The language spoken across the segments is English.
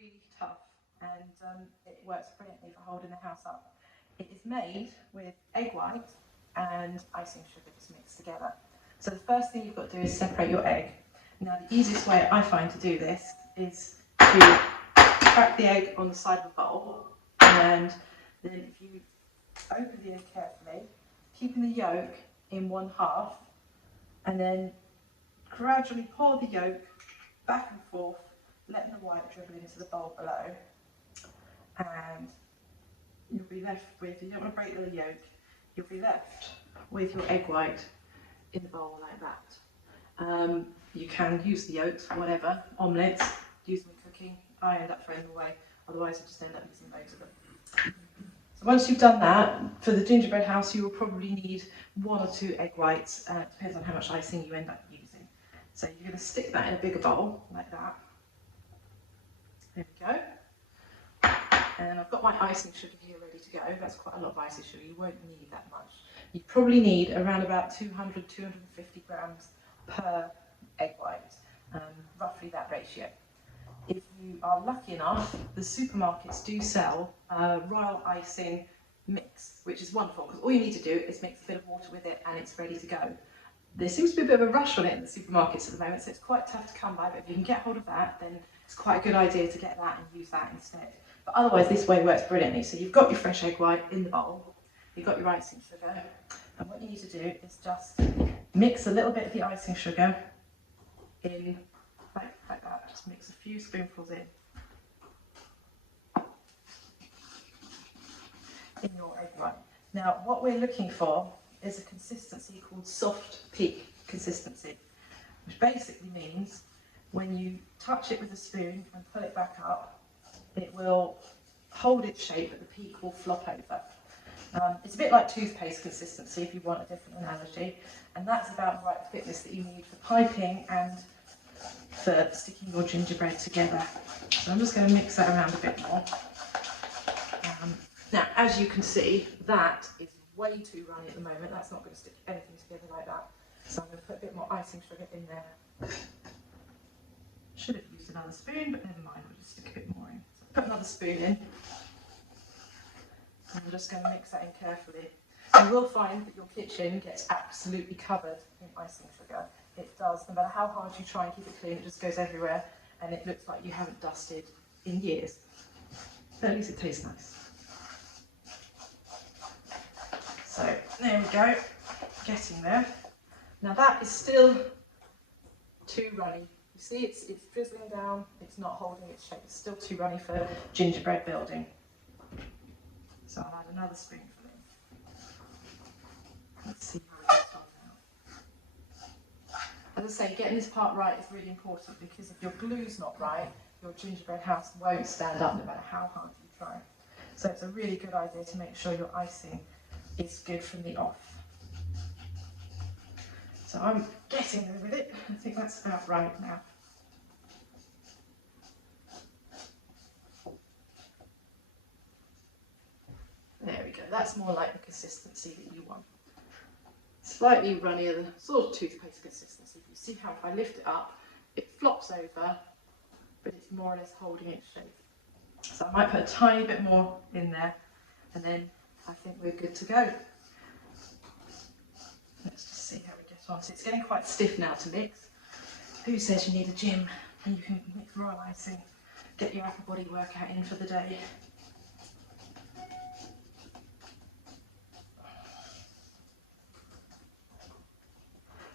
really tough, and it works brilliantly for holding the house up. It is made with egg white and icing sugar just mixed together. So the first thing you've got to do is separate your egg. Now the easiest way I find to do this is to crack the egg on the side of the bowl, and then if you open the egg carefully, keeping the yolk in one half, and then gradually pour the yolk back and forth, letting the white dribble into the bowl below, and you'll be left with, you don't want to break the yolk, you'll be left with your egg white in the bowl like that. You can use the yolks for whatever, omelettes, use them in cooking. I end up throwing them away, otherwise I just end up using loads of them. So once you've done that, for the gingerbread house you will probably need 1 or 2 egg whites, depends on how much icing you end up using. So you're going to stick that in a bigger bowl, like that. There we go. And I've got my icing sugar here ready to go. That's quite a lot of icing sugar, you won't need that much. You probably need around about 200, 250 grams per egg white, roughly that ratio. If you are lucky enough, the supermarkets do sell royal icing mix, which is wonderful because all you need to do is mix a bit of water with it and it's ready to go. There seems to be a bit of a rush on it in the supermarkets at the moment, so it's quite tough to come by, but if you can get hold of that, then it's quite a good idea to get that and use that instead. But otherwise this way works brilliantly. So you've got your fresh egg white in the bowl, you've got your icing sugar, and what you need to do is just mix a little bit of the icing sugar in like that. Just mix a few spoonfuls in your egg white. Now what we're looking for is a consistency called soft peak consistency, which basically means when you touch it with a spoon and pull it back up, it will hold its shape but the peak will flop over. It's a bit like toothpaste consistency if you want a different analogy, and that's about the right thickness that you need for piping and for sticking your gingerbread together. So I'm just going to mix that around a bit more. Now, as you can see, that is way too runny at the moment. That's not going to stick anything together like that. So I'm going to put a bit more icing sugar in there. Should have used another spoon, but never mind, I'll just stick a bit more in. So put another spoon in. And I'm just going to mix that in carefully. You will find that your kitchen gets absolutely covered in icing sugar. It does, no matter how hard you try and keep it clean, it just goes everywhere and it looks like you haven't dusted in years. But at least it tastes nice. So there we go, getting there. Now that is still too runny. You see it's drizzling down, it's not holding its shape, it's still too runny for gingerbread building. So I'll add another spoonful in. Let's see how it gets on now. As I say, getting this part right is really important because if your glue's not right, your gingerbread house won't stand up no matter how hard you try. So it's a really good idea to make sure your icing is good from the off. So I'm getting there with it. I think that's about right now. There we go, that's more like the consistency that you want. Slightly runnier than sort of toothpaste consistency. You see how if I lift it up, it flops over, but it's more or less holding its shape. So I might put a tiny bit more in there, and then I think we're good to go. Let's just see how we get on. So it's getting quite stiff now to mix. Who says you need a gym and you can mix royal icing? Get your upper body workout in for the day.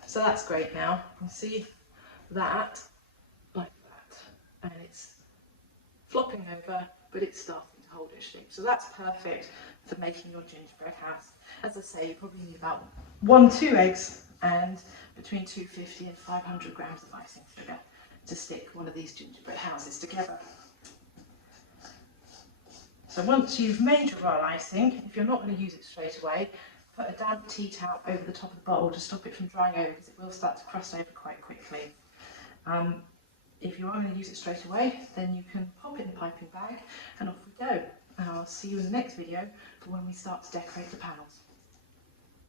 So that's great now. You can see that, like that, and it's flopping over, but it's starting to hold its shape. So that's perfect for making your gingerbread house. As I say, you probably need about 2 eggs and between 250 and 500 grams of icing sugar to stick one of these gingerbread houses together. So once you've made your royal icing, if you're not going to use it straight away, put a damp tea towel over the top of the bowl to stop it from drying over because it will start to crust over quite quickly. If you are going to use it straight away, then you can pop it in the piping bag and off we go. And I'll see you in the next video for when we start to decorate the panels.